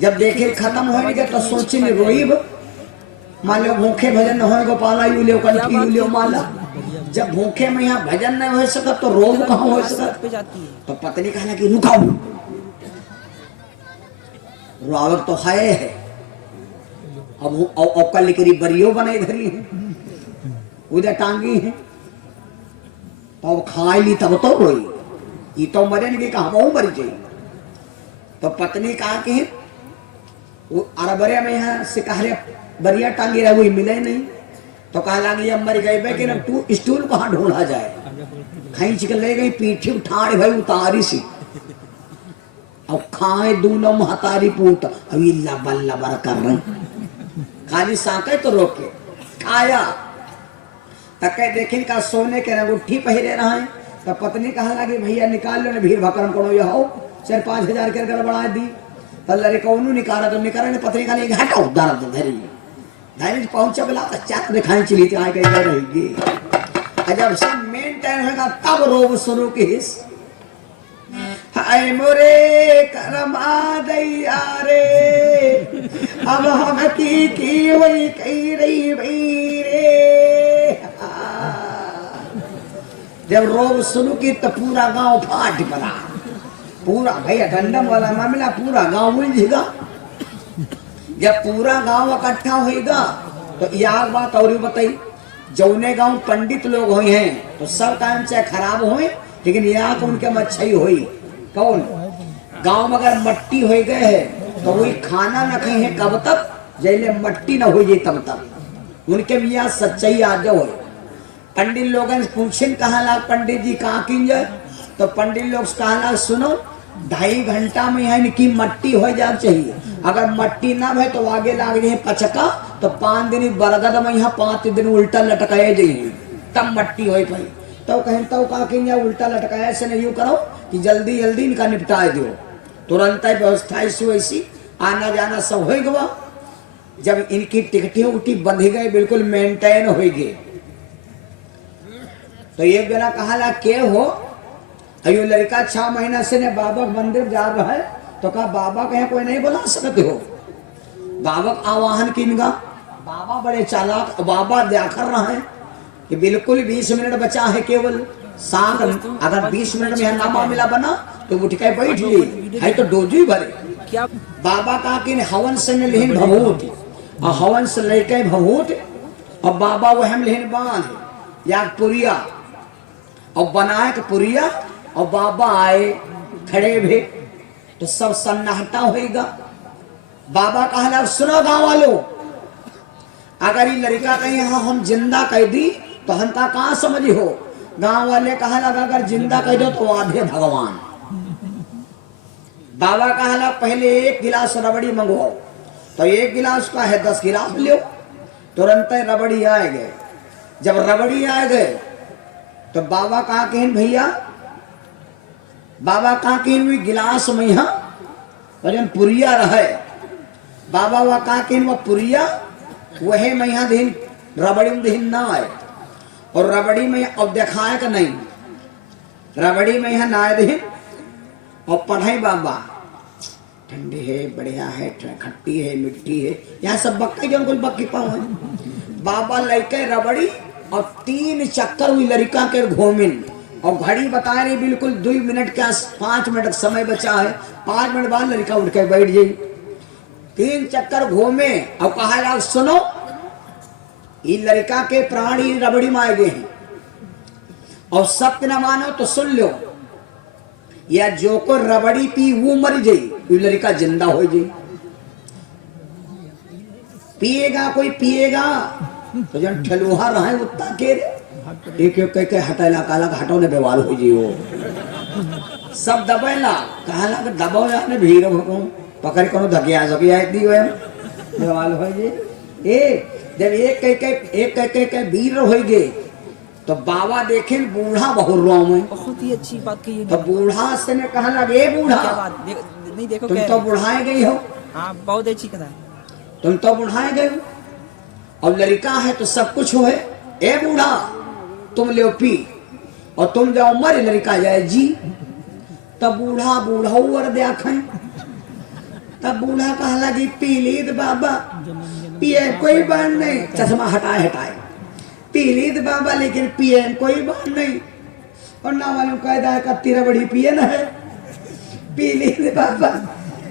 जब देखे खत्म होने तो सोचे ने रोईब मान लो भूखे भजन न हो गोपाला यू लियो कंठी यू लियो माला। जब भूखे में यहाँ भजन नहीं हो सकत तो रोग कहाँ हो सकत। तो पत्नी कहना कि रुकाओ रावक तो है अब कल करी बरियो बने धरी है उधर टांगी है तो अब खाए ली तब तो रोई ये तो मरे नहीं कहा वो मर जाए। तो पत्नी कहा कि वो अरबरिया में यहाँ से कह रहे बरिया टांगी रहे हुई मिले नहीं तो कहा लगी अब मर गए कि ना तू स्टूल कहाँ ढूंढा जाए खींच के ले गई पीछे उठाड़े भाई उतारी सी अब खाए दूनो महतारी पूत अब ये लबर लबर कर रहे खाली साके तो रोके खाया तके देखिन का सोने के अंगूठी पहरे रहा है। तो पत्नी कहा लगी भैया निकाल लो ना भीड़ भकरम करो ये हो 4-5 हजार के गड़बड़ा दी। तो लड़का निकाला तो निकाला पत्नी का नहीं हटाओ दर्द धरी धैर्य पहुंचे बोला चार दिखाई चली थी आगे कहीं रहेगी जब सब मेन टाइम होगा तब रोब शुरू की हिस हाय मोरे करमा दैया रे अब हम की वही कही रही भई रे। जब रोब शुरू की तो पूरा गांव फाट पड़ा पूरा भैया गंडम वाला मामला पूरा गांव उलझेगा। जब पूरा गांव इकट्ठा होगा तो यह बात और बताई जौने गांव पंडित लोग हुए हैं तो सब काम चाहे खराब हुए लेकिन यहाँ को उनके मच्छई हुई कौन गांव में अगर मट्टी हो गए है तो वही खाना न खाई है कब तक जैसे मट्टी न हो जाए तब तक उनके मियाँ सच्चाई आ जाओ। पंडित लोगों से पूछे कहा लाग पंडित जी कहाँ की जाए तो पंडित लोग कहा लाग सुनो 2.5 घंटा में यहाँ इनकी मट्टी हो जाना चाहिए अगर मट्टी ना भे तो आगे लाग जाए पचका तो 5 दिन बरगद में यहाँ 5 दिन उल्टा लटकाए जाइए तब मट्टी हो पाई। तो कहें तो कहा कि उल्टा लटकाया ऐसे नहीं यूँ करो कि जल्दी जल्दी इनका निपटा दो तुरंत व्यवस्था ऐसी वैसी आना जाना सब हो गया। जब इनकी टिकटी उठी बंधी गई बिल्कुल मेंटेन हो गई तो एक बेला कहा ला के हो अयो लड़का 6 महीना से ने बाबा मंदिर जा रहा है तो कहा बाबा कहे कोई नहीं बुला सकते हो बाबा आवाहन किनगा बाबा बड़े चालाक बाबा देखकर रहा है कि बिल्कुल 20 मिनट बचा है केवल साथ अगर 20 मिनट में ना मामला बना तो उठ के बैठ गई है तो डोजी भरे क्या बाबा कहा कि हवन से लेन भभूत और हवन से लेके भभूत और बाबा वह लेन बांध या पुरिया और बनाए के पुरिया और बाबा आए खड़े भी तो सब सन्नाटा होएगा। बाबा कहला सुनो गाँव वालों अगर ये लड़का कहीं हम जिंदा कह दी तो हम का कहाँ समझी हो। गांव वाले कहा लगा अगर जिंदा कह दो तो आधे भगवान। बाबा कहा पहले 1 गिलास रबड़ी मंगवाओ तो 1 गिलास का है 10 गिलास लो तुरंत रबड़ी आए गए। जब रबड़ी आ गए तो बाबा कहा कि भैया बाबा कहा कि गिलास में यहाँ पुरिया रहे बाबा वह कहा कि वह पुरिया वह में यहाँ दिन रबड़ी में दिन ना आए और रबड़ी में अब दिखाए का नहीं रबड़ी में यहाँ ना आए दिन और पढ़ाई बाबा ठंडी है बढ़िया है खट्टी है मिट्टी है यहाँ सब बक्का जो कुछ बक्की पाओ है। बाबा लेके रबड़ी और 3 चक्कर हुई लड़का के घूमिन और घड़ी बता रही बिल्कुल 2 मिनट का 5 मिनट समय बचा है 5 मिनट बाद लड़का उठ के बैठ जाई 3 चक्कर घूमे और कहा लाग सुनो ये लड़का के प्राणी रबड़ी में आ गए हैं और सत्य न मानो तो सुन लो या जो को रबड़ी पी वो मर जाई ये लड़का जिंदा हो जाई पिएगा कोई पिएगा तो जन ठलुहा रहे उतना के एक कह हटेला काला हटाओ ने बेवाल हो जी वो सब दबेला कहला के दबाओ याने भीड़ हो पकड़ कोनो धकिया सकिया दी हो बेवाल हो जी ए जब एक कह वीर हो गए तो बाबा देखे बूढ़ा बहुत रो में बहुत ही अच्छी बात कही तो बूढ़ा से ने कहा लगे बूढ़ा नहीं देखो तुम तो बुढ़ाए गई हो। हाँ बहुत अच्छी कथा है तुम तो बुढ़ाए गए हो और लड़का है तो सब कुछ हो है ए बूढ़ा तुम ले पी और तुम जाओ मर लड़का जाए जी तब बूढ़ा बूढ़ा वर देखें तब बूढ़ा कहा लगी पीलीद बाबा पिए कोई बात नहीं, चश्मा हटाए हटाए पीलीद बाबा लेकिन पिए कोई बात नहीं। और ना वालों कायदा का तेरा बड़ी पिए ना है पीलीद बाबा,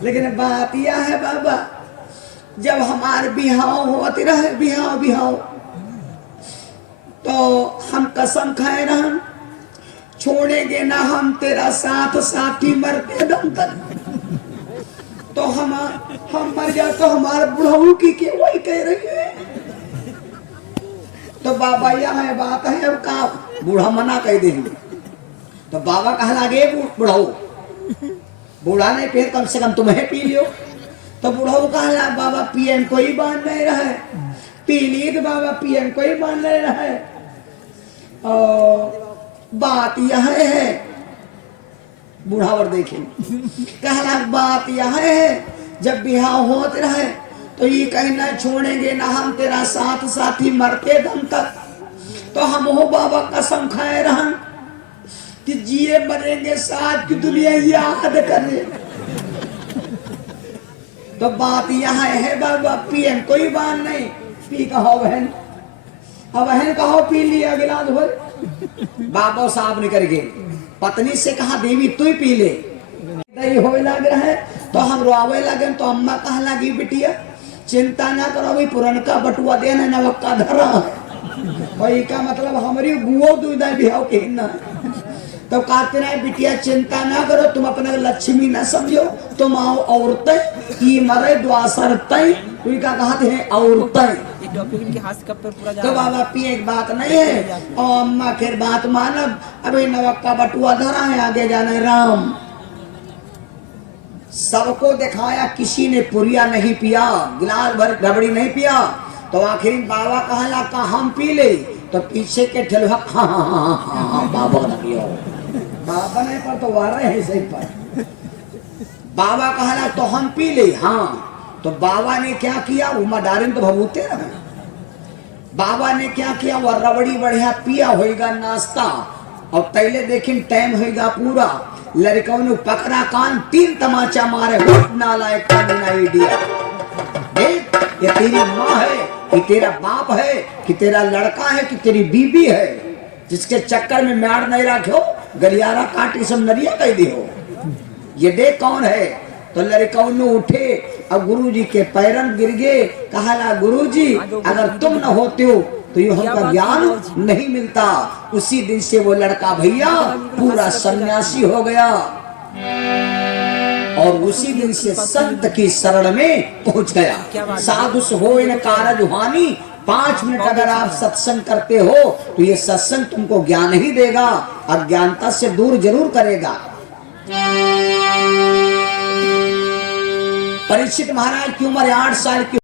लेकिन बात यह है बाबा जब हमारे बिहाव होती रहे बिहाव बिहाव तो हम कसम खाए रहन छोड़ेंगे ना हम तेरा साथ साथी मरते दम तक। तो हम मर जाए तो हमारे बुढ़ाऊ की क्या वही कह रही है। तो बाबा यहाँ बात है अब का बूढ़ा मना कह देंगे। तो बाबा कहा लगे बुढ़ाऊ बूढ़ा नहीं फिर कम से कम तुम्हें पी लियो। तो बुढ़ाऊ कहा बाबा पियन कोई बात नहीं रहे पी ली तो बाबा पियन कोई बात नहीं रहे। बात यह है बूढ़ावर देखे कहला बात यह है जब बिहाव होते रहे तो ये कहीं ना छोड़ेंगे ना हम तेरा साथ साथी मरते दम तक। तो हम हो बाबा कसम खाए रहन कि जिए मरेंगे साथ की दुनिया याद करे। तो बात यहाँ है बाबा पियन कोई बात नहीं पी कहो बहन अब बहन कहो पी लिया गिलास भर। बाबा साहब ने करके पत्नी से कहा देवी तू ही पी ले। हो लग रहा है तो हम रोवे लगे तो अम्मा कहा लगी बिटिया चिंता ना करो भाई पुरनका बटुआ देना नवक्का धरा है भाई का मतलब हमारी गुओ दूध बिहाव के ना। तो कहते रहे बिटिया चिंता ना करो तुम अपने लक्ष्मी ना समझो तुम आओ औरतें ये मरे द्वासर तय कोई का कहते हैं औरतें। तो बाबा पी एक बात नहीं है और अम्मा फिर बात मानब अभी नवक्का बटुआ धरा है आगे जाने राम। सबको दिखाया किसी ने पुरिया नहीं पिया गिलास भर रबड़ी नहीं पिया। तो आखिर बाबा कहला का हम पी ले तो पीछे के ठेलवा हाँ बाबा ने पिया बाबा ने पर तो वारे है सही पर बाबा कहला तो हम पी ले। हाँ तो बाबा ने क्या किया उमा डारिन तो भभूते रहे। बाबा ने क्या किया वह रबड़ी बढ़िया पिया होगा नाश्ता और पहले देखिन टाइम होगा पूरा लड़कों ने पकड़ा कान 3 तमाचा मारे नालायक देख ये तेरी माँ है कि तेरा बाप है कि तेरा लड़का है कि तेरी बीबी है जिसके चक्कर में म्याड़ नहीं रखो गलियारा काटी सब नरिया कह दियो ये देख कौन है। तो लड़कों ने उठे और गुरुजी के पैरन गिर गए कहा गुरुजी अगर तुम न होते हो तो ये हमका ज्ञान नहीं मिलता। उसी दिन से वो लड़का भैया पूरा सन्यासी हो गया और उसी दिन से संत की शरण में पहुंच गया। साधु हो इन कारज हानि 5 मिनट अगर आप सत्संग करते हो तो ये सत्संग तुमको ज्ञान ही देगा अज्ञानता से दूर जरूर करेगा। परीक्षित महाराज की उम्र 8 साल की